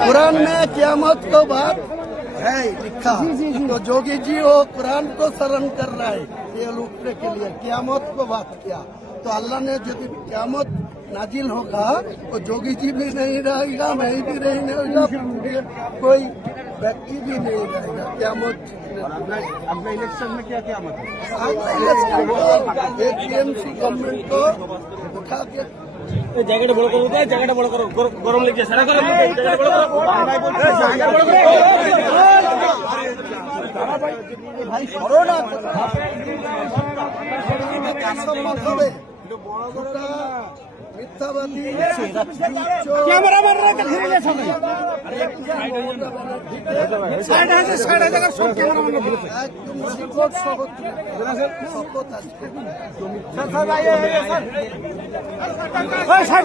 कुरान में क़यामत को बात है लिखा, तो जोगी जी वो कुरान को शरण कर रहा है ये लूटने के लिए, क़यामत को बात किया। तो अल्लाह ने यदि क़यामत नाजिल होगा तो जोगी जी भी नहीं रहेगा, मैं भी नहीं रहेगा, कोई व्यक्ति भी नहीं रहेगा। क़यामत अगले इलेक्शन में क्या क़यामत है? टीएमसी गवर्नमेंट को उठा के জায়গাটা বড় করো, জায়গাটা বড় করো, গরম লেগেছে, সারা গরম লেগেছে, জায়গাটা বড় করো, জায়গাটা বড় করো। ভাই সরো না, সম্মান হবে মিথ্যাবাদী ক্যামেরাম্যান রেখে ধরে গেছে সাইড আছে সব ক্যামেরাম্যান ঘুরেছে একদম রিপোর্ট শপথ আজকে সাইড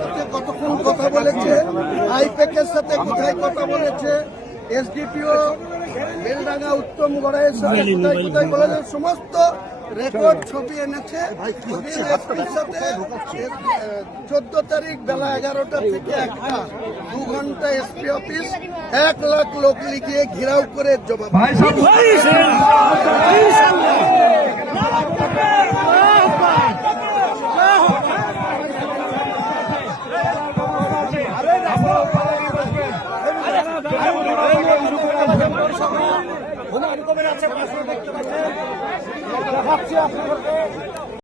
সাথে কতক্ষণ কথা বলেছে, আইপ্যাকের সাথে কোথায় কথা বলেছে, এসডিপিও বেলডাঙ্গা উত্তম গড়াইয়ের সাথে কোথায় কোথায় বলেছে, সমস্ত রেকর্ড ছবি এনেছে। এসপির সাথে 14 তারিখ বেলা 11টা থেকে 1টা 2 ঘন্টা এসপি অফিস 1 লাখ লোক লিখিয়ে ঘেরাও করে জবাব আছে, দেখতে পাচ্ছেন, দেখাচ্ছি আপনাদেরকে।